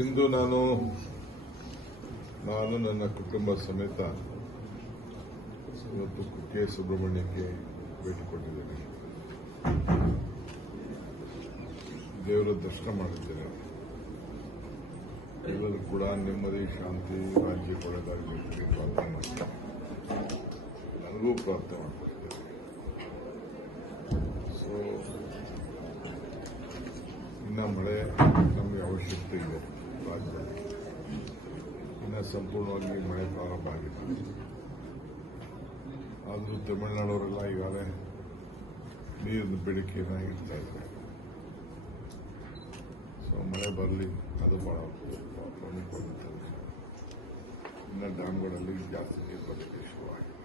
ಇಂದು ನಾನು ನಾನು ನನ್ನ ಕುಟುಂಬ ಸಮೇತ ಇವತ್ತು ಕುಕ್ಕೆ ಸುಬ್ರಹ್ಮಣ್ಯಕ್ಕೆ ಭೇಟಿ ಕೊಟ್ಟಿದ್ದೇನೆ. ದೇವರ ದರ್ಶನ ಮಾಡಿದ್ದೇನೆ. ಎಲ್ಲರೂ ಕೂಡ ನೆಮ್ಮದಿ, ಶಾಂತಿ, ರಾಜ್ಯ ಅಂತ ಪ್ರಾರ್ಥನೆ ಮಾಡ್ತಾರೆ. ನನಗೂ ಪ್ರಾರ್ಥನೆ ಮಾಡ್ತಿದ್ದೇನೆ ಸೊ ಇನ್ನ ಮಳೆ ನಮಗೆ ಅವಶ್ಯಕತೆ ಇದೆ. ರಾಜ್ಯದಲ್ಲಿ ಇನ್ನು ಸಂಪೂರ್ಣವಾಗಿ ಮಳೆ ಪ್ರಾರಂಭ ಆಗಿದೆ. ಆದರೂ ತಮಿಳುನಾಡವರೆಲ್ಲ ಈಗಾಗಲೇ ನೀರಿನ ಬೇಡಿಕೆಯನ್ನು ಇಡ್ತಾ ಇದ್ದಾರೆ. ಸೊ ಮಳೆ ಬರಲಿ, ಅದು ಭಾಳ ಪ್ರಮುಖವಾಗುತ್ತದೆ ಇನ್ನು ಡ್ಯಾಮ್ಗಳಲ್ಲಿ ಜಾಸ್ತಿ ನೀರು ಬರಲಿಕ್ಕೆ ಶುರುವಾಗಿದೆ.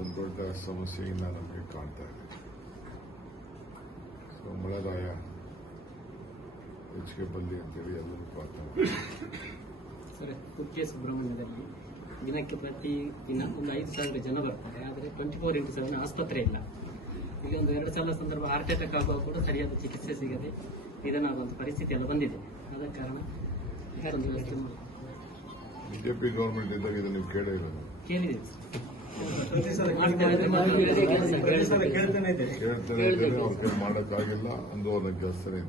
ಒಂದು ದೊಡ್ಡ ಸಮಸ್ಯೆಯಿಂದ ನಮಗೆ ಕಾಣ್ತಾ ಇದೆ. ಸೊ ಮಳೆರಾಯ ಹೆಚ್ಚಿಗೆ ಬಂದಿ ಅಂತೇಳಿ ಎಲ್ಲರೂ ಪ್ರಾರ್ಥನೆ ಸರ್ ಕುಕ್ಕೆ ಸುಬ್ರಹ್ಮಣ್ಯದಲ್ಲಿ ದಿನಕ್ಕೆ ಪ್ರತಿ ದಿನ ಒಂದು ಐದು ಸಾವಿರ ಜನ ಬರ್ತಾರೆ ಆದರೆ ಟ್ವೆಂಟಿ ಫೋರ್ ಇಂಟು ಸೆವೆನ್ ಆಸ್ಪತ್ರೆ ಇಲ್ಲ. ಈಗ ಒಂದು ಎರಡು ಸಲ ಸಂದರ್ಭ ಹಾರ್ಟ್ ಅಟ್ಯಾಕ್ ಆಗುವಾಗ ಕೂಡ ಸರಿಯಾದ ಚಿಕಿತ್ಸೆ ಸಿಗದೆ ನಿಧನಾಗುವಂಥ ಪರಿಸ್ಥಿತಿ ಎಲ್ಲ ಬಂದಿದೆ. ಆದ ಕಾರಣ. ಬಿಜೆಪಿ ಗೌರ್ಮೆಂಟ್ ಇದ್ದಾಗ ಇದನ್ನು ನೀವು ಮಾಡೋಕ್ಕಾಗಿಲ್ಲ ಅಂದು ಅದಕ್ಕೆ ಕೆಲಸನೇ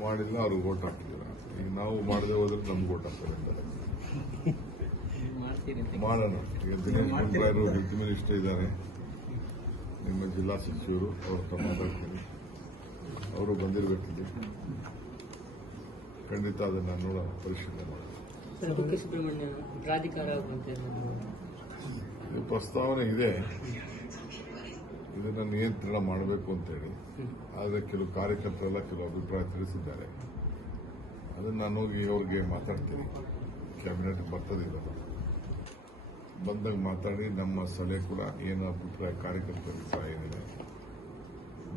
ಮಾಡಿಲ್ಲ ಅವ್ರಿಗೆ ಓಟ್ ಹಾಕ್ತಿಲ್ಲ ಈಗ ನಾವು ಮಾಡದೆ ಹೋದ್ರೆ ನಮ್ಗೆ ಓಟ್ ಹಾಕ್ತಾರೆ ಮಾಡೋಣ ಈಗ ದಿನೇಶ್ ಗುಂಡ್ರಾಯರು ಹೆಲ್ತ್ ಮಿನಿಸ್ಟರ್ ಇದ್ದಾರೆ ನಿಮ್ಮ ಜಿಲ್ಲಾ ಸಚಿವರು ಅವ್ರ ತಮ್ಮ ಮಾತಾಡ್ತೀನಿ ಅವರು ಬಂದಿರಬೇಕಿದೆ ಖಂಡಿತ ಅದನ್ನು ನೋಡ ಪರಿಶೀಲನೆ ಮಾಡೋಣ ಸುಬ್ರಹ್ಮಣ್ಯ ಪ್ರಾಧಿಕಾರ ಆಗುವಂತೆ ಇದು ಪ್ರಸ್ತಾವನೆ ಇದೆ. ಇದನ್ನು ನಿಯಂತ್ರಣ ಮಾಡಬೇಕು ಅಂತೇಳಿ ಆದರೆ ಕೆಲವು ಕಾರ್ಯಕರ್ತರೆಲ್ಲ ಕೆಲವು ಅಭಿಪ್ರಾಯ ತಿಳಿಸಿದ್ದಾರೆ. ಅದನ್ನು ನಾನು ಹೋಗಿ ಅವ್ರಿಗೆ ಮಾತಾಡ್ತೀನಿ. ಕ್ಯಾಬಿನೆಟ್ ಬರ್ತದೆ ಇರೋದು ಬಂದಾಗ ಮಾತಾಡಿ ನಮ್ಮ ಸಲಹೆ ಕೂಡ ಏನು ಅಭಿಪ್ರಾಯ ಕಾರ್ಯಕರ್ತರ ಅಭಿಪ್ರಾಯ ಏನಿದೆ.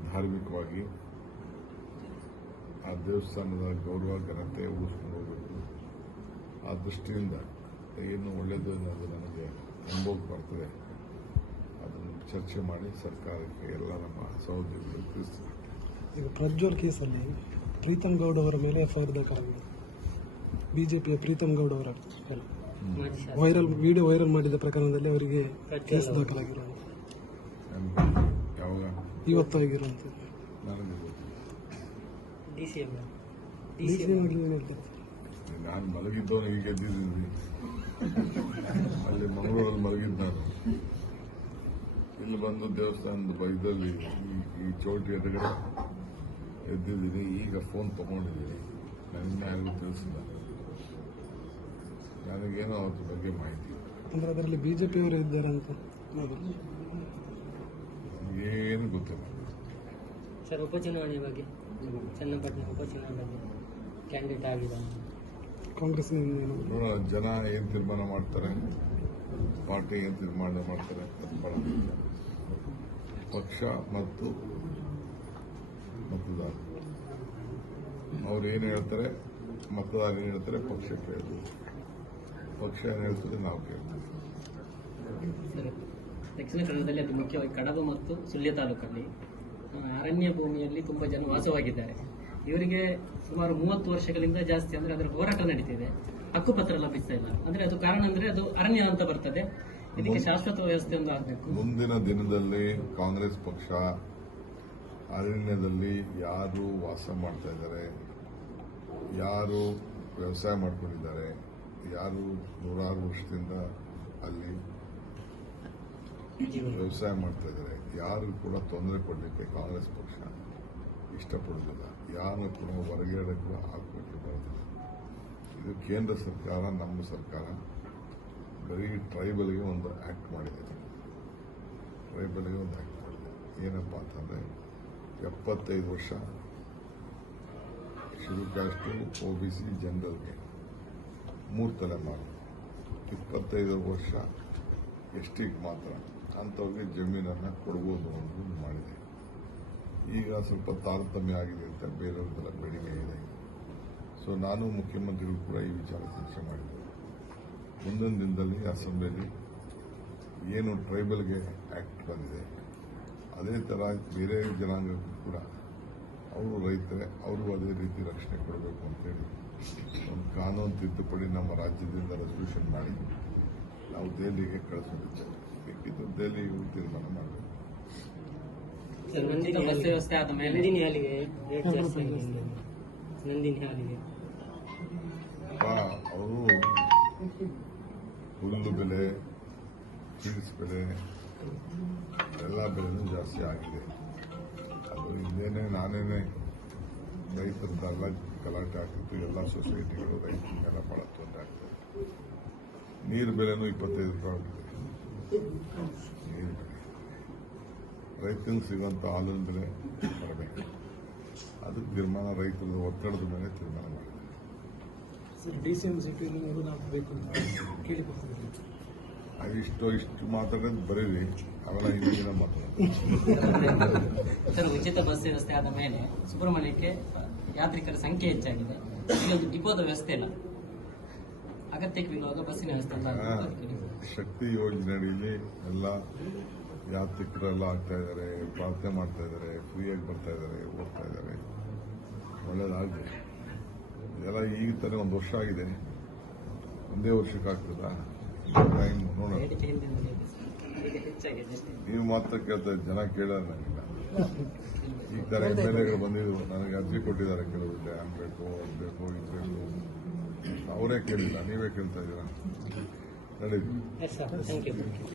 ಧಾರ್ಮಿಕವಾಗಿ ಆ ದೇವಸ್ಥಾನದ ಗೌರವ ಘನತೆ ಉಳಿಸ್ಕೊಂಡು ಹೋಗಬೇಕು. ಆ ದೃಷ್ಟಿಯಿಂದ ಏನು ಒಳ್ಳೆಯದು ಅನ್ನೋದು ನನಗೆ ಅನುಭವಕ್ಕೆ ಬರ್ತದೆ. ಅದನ್ನು ಚರ್ಚೆ ಮಾಡಿ ಸರ್ಕಾರಕ್ಕೆ ಎಲ್ಲ ನಮ್ಮ ಸಹೋದ್ಯೋಗಿಗಳು ತಿಳಿಸ್ತೀವಿ. ಈಗ ಪ್ರಜ್ವಲ್ ಕೇಸಲ್ಲಿ ಪ್ರೀತಮ್ ಗೌಡ್ ಅವರ ಮೇಲೆ ಎಫ್ಐಆರ್ ದಾಖಲಾಗಿದೆ. ಬಿಜೆಪಿಯ ಪ್ರೀತಮ್ ಗೌಡ್ ಅವರ ವೈರಲ್ ವಿಡಿಯೋ ವೈರಲ್ ಮಾಡಿದ ಪ್ರಕರಣದಲ್ಲಿ ಅವರಿಗೆ ಕೇಸ್ ದಾಖಲಾಗಿರೋ ದಾಖಲಾಗಿರೋದು ಯಾವಾಗ? ಇವತ್ತು ಆಗಿರುವಂಥದ್ದು. D C M D C M ಆಗಿ ಏನು ಹೇಳ್ತಾರೆ ನಾನು ಮಲಗಿದ್ದವನು ಈಗ ಗೆದ್ದಿದ್ದೀನಿ. ಅಲ್ಲಿ ಮಂಗಳೂರಲ್ಲಿ ಮಲಗಿದ್ದ ನಾನು ಇಲ್ಲಿ ಬಂದು ದೇವಸ್ಥಾನದ ಬೈದಲ್ಲಿ ಈ- ಈ ಚೌಟಿ ಎದುರುಗಡೆ ಎದ್ದಿದ್ದೀನಿ. ಈಗ ಫೋನ್ ತಗೊಂಡಿದ್ದೀನಿ. ನನ್ನ ಯಾರಿಗೂ ತಿಳಿಸಿಲ್ಲ. ನನಗೇನೋ ಅದ್ರ ಬಗ್ಗೆ ಮಾಹಿತಿ. ಅಂದ್ರೆ ಅದರಲ್ಲಿ ಬಿಜೆಪಿಯವರು ಇದ್ದಾರೆ ಅಂತ. ಏನು ಗೊತ್ತಿಲ್ಲ. ಸರ್ ಉಪಚುನಾವಣೆ ಬಗ್ಗೆ ಚನ್ನಪಟ್ಟಣ ಉಪಚುನಾವಣೆ ಬಗ್ಗೆ ಕ್ಯಾಂಡಿಡೇಟ್ ಆಗಿದೆ ನೋಡೋಣ ಜನ ಏನು ತೀರ್ಮಾನ ಮಾಡ್ತಾರೆ? ಪಾರ್ಟಿ ಏನು ತೀರ್ಮಾನ ಮಾಡ್ತಾರೆ ಅದು ಬಹಳ ಮುಖ್ಯ. ಪಕ್ಷ ಮತ್ತು ಮತದಾರ. ಅವ್ರು ಏನು ಹೇಳ್ತಾರೆ? ಮತದಾರ ಏನು ಹೇಳ್ತಾರೆ? ಪಕ್ಷ ಕೇಳ್ತೀವಿ ಪಕ್ಷ ಏನು ಹೇಳ್ತದೆ? ನಾವು ಕೇಳ್ತೀವಿ. ದಕ್ಷಿಣ ಕನ್ನಡದಲ್ಲಿ ಅತಿ ಮುಖ್ಯವಾಗಿ ಕಡಬ ಮತ್ತು ಸುಳ್ಯ ತಾಲೂಕಲ್ಲಿ ಅರಣ್ಯ ಭೂಮಿಯಲ್ಲಿ ತುಂಬಾ ಜನ ವಾಸವಾಗಿದ್ದಾರೆ. ಇವರಿಗೆ ಸುಮಾರು ಮೂವತ್ತು ವರ್ಷಗಳಿಂದ ಜಾಸ್ತಿ ಅಂದ್ರೆ ಅದರ ಹೋರಾಟ ನಡೀತಿದೆ. ಹಕ್ಕುಪತ್ರ ಲಭಿಸ್ತಾ ಇಲ್ಲ. ಅಂದ್ರೆ ಅದು ಕಾರಣ ಅಂದ್ರೆ ಅದು ಅರಣ್ಯ ಅಂತ ಬರ್ತದೆ. ಇದಕ್ಕೆ ಶಾಶ್ವತ ವ್ಯವಸ್ಥೆ ಒಂದು ಆಗಬೇಕು. ಮುಂದಿನ ದಿನದಲ್ಲಿ ಕಾಂಗ್ರೆಸ್ ಪಕ್ಷ ಅರಣ್ಯದಲ್ಲಿ ಯಾರು ವಾಸ ಮಾಡ್ತಾ ಇದ್ದಾರೆ ಯಾರು ವ್ಯವಸಾಯ ಮಾಡ್ಕೊಂಡಿದ್ದಾರೆ ಯಾರು ನೂರಾರು ವರ್ಷದಿಂದ ಅಲ್ಲಿ ವ್ಯವಸಾಯ ಮಾಡ್ತಾ ಇದ್ದಾರೆ ಯಾರು ಕೂಡ ತೊಂದರೆ ಕೊಡಲಿಕ್ಕೆ ಕಾಂಗ್ರೆಸ್ ಪಕ್ಷ ಇಷ್ಟಪಡೋದಿಲ್ಲ ಯಾರನ್ನು ಕೂಡ ಹೊರಗಡೆ ಕೂಡ ಇದು ಕೇಂದ್ರ ಸರ್ಕಾರ, ನಮ್ಮ ಸರ್ಕಾರ ಬರೀ ಟ್ರೈಬಲ್ಗೆ ಒಂದು ಆಕ್ಟ್ ಮಾಡಿದೆ. ಟ್ರೈಬಲ್ಗೆ ಒಂದು ಆಕ್ಟ್ ಮಾಡಿದೆ. ಏನಪ್ಪ ಅಂತಂದರೆ ಎಪ್ಪತ್ತೈದು ವರ್ಷ ಶುರು ಕ್ಯಾಸ್ಟು ಒ ಬಿ ಸಿ ಜನರಲ್ಗೆ ಮೂರು ತಲೆಮಾರು ಇಪ್ಪತ್ತೈದು ವರ್ಷ ಎಸ್ಟಿಗೆ ಮಾತ್ರ ಅಂಥವ್ರಿಗೆ ಜಮೀನನ್ನು ಕೊಡ್ಬೋದು ಅಂತ ಮಾಡಿದೆ. ಈಗ ಸ್ವಲ್ಪ ತಾರತಮ್ಯ ಆಗಿದೆ ಅಂತ ಬೇರೆಯವರದೆಲ್ಲ ಬೇಡಿಕೆ ಇದೆ. ಸೊ ನಾನು ಮುಖ್ಯಮಂತ್ರಿಗಳು ಕೂಡ ಈ ವಿಚಾರ ಚರ್ಚೆ ಮಾಡಿದ್ದೆ. ಮುಂದಿನ ದಿನದಲ್ಲಿ ಅಸೆಂಬ್ಲಿಯಲ್ಲಿ ಏನು ಟ್ರೈಬಲ್ಗೆ ಆಕ್ಟ್ ಬಂದಿದೆ, ಅದೇ ಥರ ಬೇರೆ ಜನಾಂಗಕ್ಕೂ ಕೂಡ ಅವರು ರೈತರೇ, ಅವ್ರಿಗೂ ಅದೇ ರೀತಿ ರಕ್ಷಣೆ ಕೊಡಬೇಕು ಅಂತೇಳಿ ಒಂದು ಕಾನೂನು ತಿದ್ದುಪಡಿ ನಮ್ಮ ರಾಜ್ಯದಿಂದ ರೆಸಲ್ಯೂಷನ್ ಮಾಡಿ ನಾವು ದೆಹಲಿಗೆ ಕಳಿಸೋದಿದ್ದೇವೆ ಬೇಕಿದ್ದು ದೆಹಲಿಗೂ ತೀರ್ಮಾನ ಮಾಡಬೇಕು ಸರ್ ಉಚಿತ ಬಸ್ ವ್ಯವಸ್ಥೆ ಆದ ಮೇಲೆ ನಂದಿನಿ ಹಾಲಿಗೆ ರೇಟ್ ಜಾಸ್ತಿ ಆಗಿದೆ ನಂದಿನಿ ಹಾಲಿಗೆ ಅವರು ಹುಲ್ಲು ಬೆಲೆ ಚೀಸ್ ಬೆಲೆ ಎಲ್ಲ ಬೆಲೆನೂ ಜಾಸ್ತಿ ಆಗಿದೆ ಅದು ಹಿಂದೇನೆ ನಾನೇನೆ ರೈತರದ್ದೆಲ್ಲ ಗಲಾಟೆ ಆಗ್ತಿತ್ತು ಎಲ್ಲ ಸೊಸೈಟಿಗಳು ರೈತರಿಗೆಲ್ಲ ಬಹಳ ತೊಂದರೆ ಆಗ್ತದೆ ನೀರು ಬೆಲೆನೂ ಇಪ್ಪತ್ತೈದು ರೂಪಾಯಿ ಆಗಿದೆ ನೀರು ಬೆಲೆ ರೈತನಿಗೆ ಸಿಗುವಂಥ ಹಾಲಿನ ಬೆಲೆ ಬರಬೇಕು. ಅದಕ್ಕೆ ತೀರ್ಮಾನ ರೈತರ ಒತ್ತಡದ ಮೇಲೆ ತೀರ್ಮಾನ ಮಾಡಿದೆ ಸರ್ ಡಿ ಸಿ ಎಂ ಸಿಟಿಯಲ್ಲಿ ಅನುದಾನ ಬೇಕು ಅಂತ ಕೇಳಿಕೊಡ್ತಿದ್ದಾರೆ ಅದು ಇಷ್ಟು ಇಷ್ಟು ಮಾತಾಡೋದು ಬರೀರಿ. ಅವೆಲ್ಲ ಹಿಂದಿನ ಮಾತಾಡೋದು. ಸರ್ ಉಚಿತ ಬಸ್ ವ್ಯವಸ್ಥೆ ಆದ ಮೇಲೆ ಸುಬ್ರಹ್ಮಣ್ಯಕ್ಕೆ ಯಾತ್ರಿಕರ ಸಂಖ್ಯೆ ಹೆಚ್ಚಾಗಿದೆ. ಇಲ್ಲೊಂದು ಡಿಪೋದ ವ್ಯವಸ್ಥೆ ಇಲ್ಲ ಅಗತ್ಯಕ್ಕೆ ಬಸ್ಸಿನ ವ್ಯವಸ್ಥೆ ಶಕ್ತಿ ಯೋಜನೆ ಅಡಿಯಲ್ಲಿ ಎಲ್ಲ ಯಾತ್ರಿಕರೆಲ್ಲ ಆಗ್ತಾ ಇದ್ದಾರೆ, ಪ್ರಾರ್ಥನೆ ಮಾಡ್ತಾ ಇದ್ದಾರೆ, ಫ್ರೀಯಾಗಿ ಬರ್ತಾ ಇದ್ದಾರೆ, ಓದ್ತಾ ಇದ್ದಾರೆ. ಒಳ್ಳೇದಾಗಲಿ. ಇದೆಲ್ಲ ಈಗ ತಾನೇ ಒಂದು ವರ್ಷ ಆಗಿದೆ. ಒಂದೇ ವರ್ಷಕ್ಕೆ ಆಗ್ತದ? ಟೈಮ್ ನೋಡೋಣ. ನೀವು ಮಾತ್ರ ಕೇಳ್ತಾ ಜನ ಕೇಳೋಣ ನನಗಿಲ್ಲ ಈಗ ತರ ಎಂ ಎಲ್ ಎಗಳು ಬಂದಿದ್ರು ನನಗೆ ಅರ್ಜಿ ಕೊಟ್ಟಿದ್ದಾರೆ ಕೆಲವು ಡ್ಯಾಮ್ ಬೇಕು ಅದು ಬೇಕು ಇದು ಬೇಕು ಅವರೇ ಕೇಳಿಲ್ಲ, ನೀವೇ ಕೇಳ್ತಾ ಇದ್ದೀರಾ? ನಡೀತು